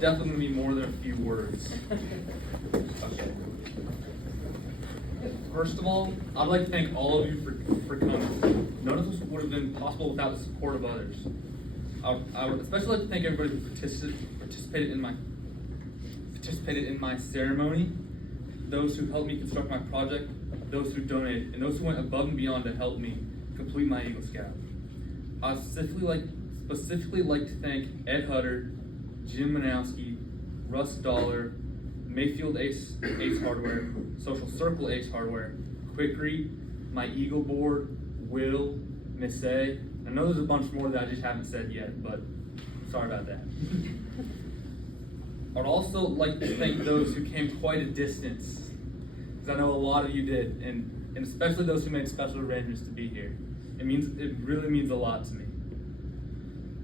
definitely going to be more than a few words. Okay. First of all, I'd like to thank all of you for coming. None of this would have been possible without the support of others. I would especially like to thank everybody who participated in my ceremony, those who helped me construct my project, those who donated, and those who went above and beyond to help me complete my Eagle Scout. I'd specifically like to thank Ed Hutter, Jim Manowski, Russ Dollar, Mayfield Ace Hardware, Social Circle Ace Hardware, Quickery, my Eagle Board, Will, Miss A. I know there's a bunch more that I just haven't said yet, but sorry about that. I'd also like to thank those who came quite a distance, because I know a lot of you did, and especially those who made special arrangements to be here. It really means a lot to me.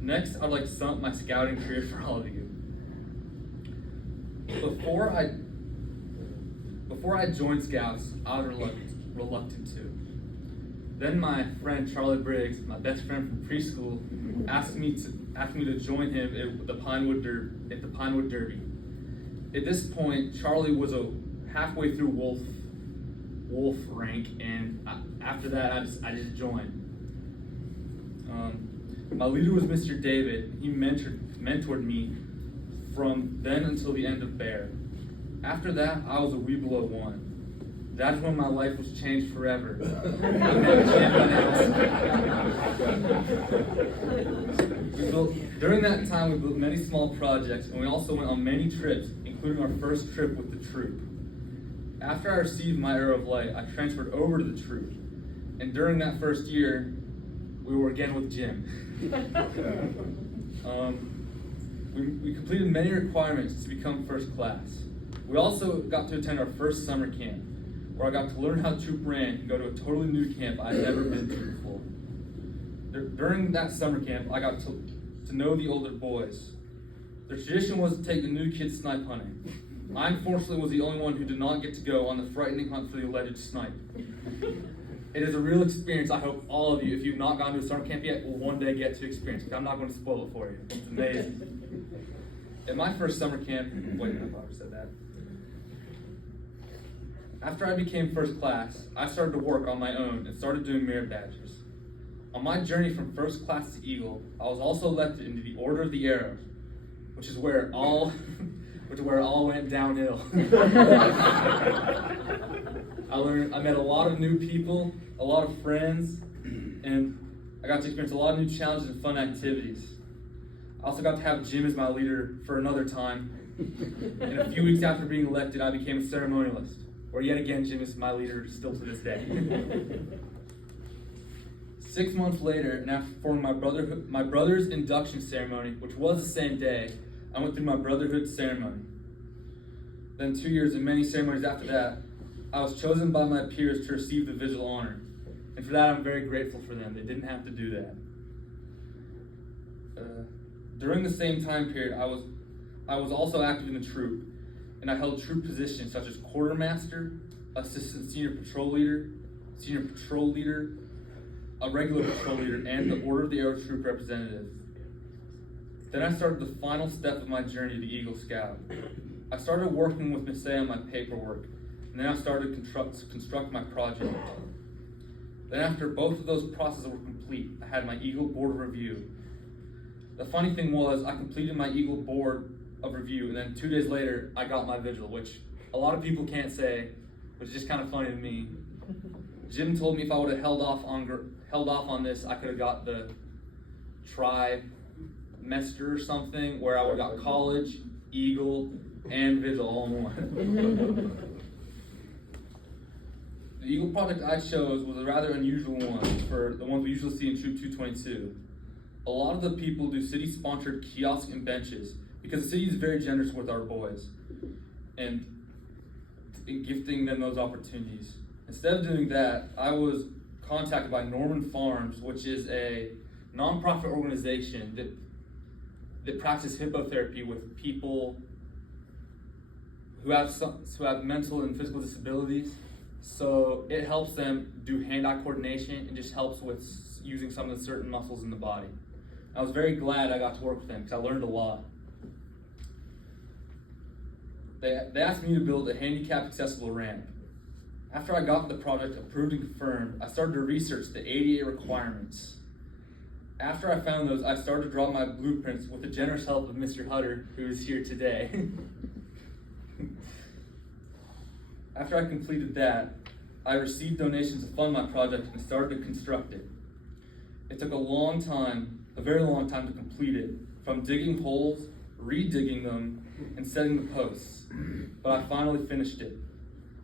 Next, I'd like to sum up my scouting career for all of you. Before I joined Scouts, I was reluctant to. Then my friend Charlie Briggs, my best friend from preschool, asked me to join him at the Pinewood Derby. At this point, Charlie was halfway through wolf rank, and after that, I just joined. My leader was Mr. David. He mentored me from then until the end of Bear. After that, I was a wee below 1. That's when my life was changed forever. During that time, we built many small projects, and we also went on many trips, including our first trip with the troop. After I received my Arrow of Light, I transferred over to the troop, and during that first year, we were again with Jim. We completed many requirements to become first class. We also got to attend our first summer camp, where I got to learn how troop ran and go to a totally new camp I'd never been to before. During that summer camp, I got to know the older boys. The tradition was to take the new kids snipe hunting. I unfortunately was the only one who did not get to go on the frightening hunt for the alleged snipe. It is a real experience. I hope all of you, if you've not gone to a summer camp yet, will one day get to experience it. I'm not going to spoil it for you. It's amazing. At my first summer camp, wait, I thought I said that. After I became first class, I started to work on my own and started doing merit badges. On my journey from first class to Eagle, I was also elected into the Order of the Arrow, which is where it all went downhill. I met a lot of new people, a lot of friends, and I got to experience a lot of new challenges and fun activities. I also got to have Jim as my leader for another time. And a few weeks after being elected, I became a ceremonialist, where yet again Jim is my leader still to this day. 6 months later, and after performing my brother's induction ceremony, which was the same day, I went through my brotherhood ceremony. Then 2 years and many ceremonies after that, I was chosen by my peers to receive the Vigil honor. And for that, I'm very grateful for them. They didn't have to do that. During the same time period, I was also active in the troop, and I held troop positions such as quartermaster, assistant senior patrol leader, a regular patrol leader, and the Order of the Arrow troop representative. Then I started the final step of my journey to Eagle Scout. I started working with Miss A on my paperwork, and then I started to construct my project. Then after both of those processes were complete, I had my Eagle Board of Review. The funny thing was, I completed my Eagle Board of Review, and then 2 days later, I got my Vigil, which a lot of people can't say, which is just kind of funny to me. Jim told me if I would have held off on this, I could have got the trimester or something, where I would have got college, Eagle, and Vigil all in one. The Eagle project I chose was a rather unusual one for the ones we usually see in Troop 222. A lot of the people do city-sponsored kiosks and benches because the city is very generous with our boys and in gifting them those opportunities. Instead of doing that, I was contacted by Norman Farms, which is a nonprofit organization that practices hippotherapy with people who have mental and physical disabilities. So it helps them do hand-eye coordination and just helps with using some of the certain muscles in the body. I was very glad I got to work with them because I learned a lot. they asked me to build a handicap accessible ramp. After I got the project approved and confirmed, I started to research the ADA requirements. After I found those, I started to draw my blueprints with the generous help of Mr. Hutter, who is here today. After I completed that, I received donations to fund my project and started to construct it. It took a long time, a very long time to complete it, from digging holes, redigging them, and setting the posts, but I finally finished it.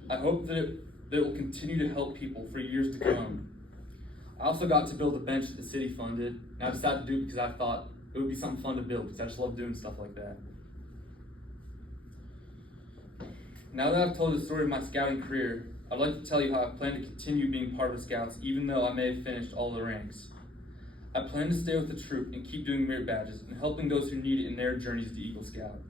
I hope that it will continue to help people for years to come. I also got to build a bench that the city funded, and I decided to do it because I thought it would be something fun to build, because I just love doing stuff like that. Now that I've told the story of my scouting career, I'd like to tell you how I plan to continue being part of the Scouts, even though I may have finished all the ranks. I plan to stay with the troop and keep doing merit badges and helping those who need it in their journeys to Eagle Scout.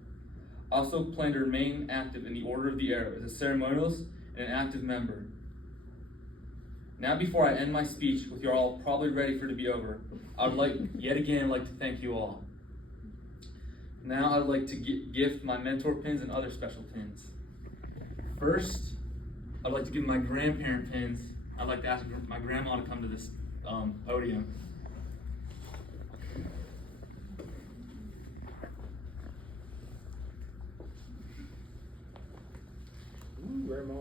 I also plan to remain active in the Order of the Arrow as a ceremonialist and an active member. Now, before I end my speech, with you all probably ready for it to be over, I would like, yet again, to thank you all. Now I'd like to gift my mentor pins and other special pins. First, I'd like to give my grandparent pins. I'd like to ask my grandma to come to this podium. Ooh, grandma.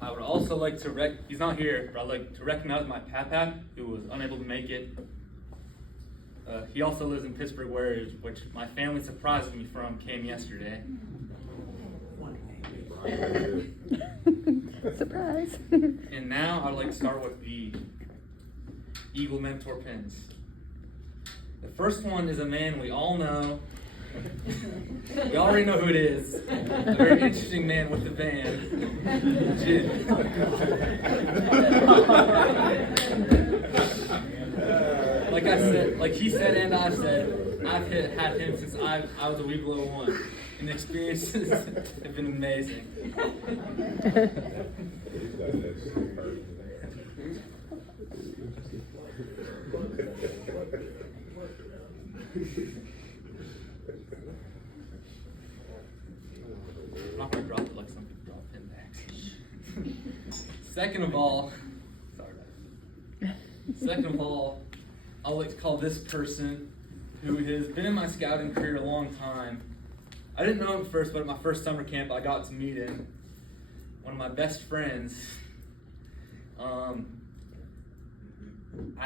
I would also like to he's not here, but I'd like to recognize my pap, who was unable to make it. He also lives in Pittsburgh, which my family surprised me from came yesterday. Surprise. And now I'd like to start with the Eagle Mentor pins. The first one is a man we all know. We already know who it is. A very interesting man with the band, Jim. Like he said and I said, I've had him since I was a week below one, and the experiences have been amazing. I'm not gonna drop it like some people drop pin bags. Second of all, I would like to call this person, who has been in my scouting career a long time. I didn't know him first, but at my first summer camp, I got to meet him. One of my best friends. I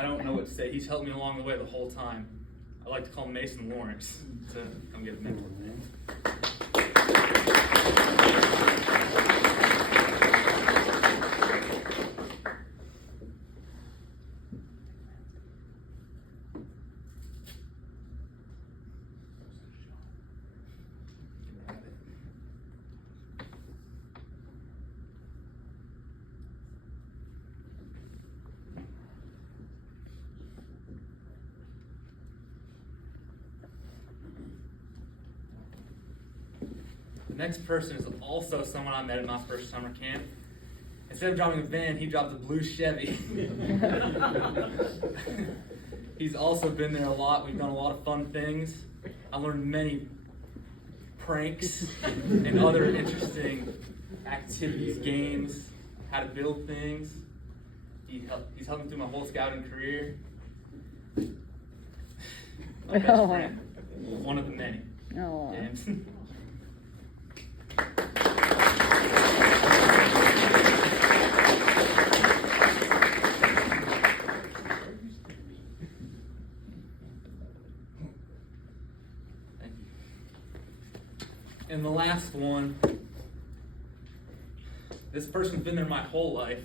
don't know what to say. He's helped me along the way the whole time. I like to call him Mason Lawrence to come get a mentor pin. The next person is also someone I met at my first summer camp. Instead of driving a van, he dropped a blue Chevy. He's also been there a lot. We've done a lot of fun things. I learned many pranks and other interesting activities, games, how to build things. He's helped me through my whole scouting career. My best friend, one of the many. Oh. And And the last one, this person's been there my whole life,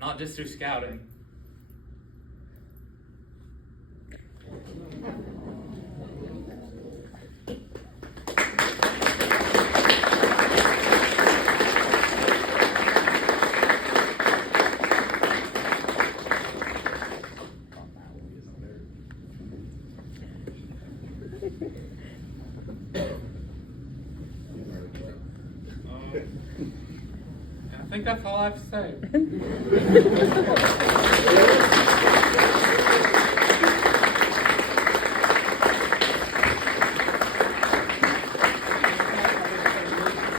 not just through scouting. I think that's all I have to say.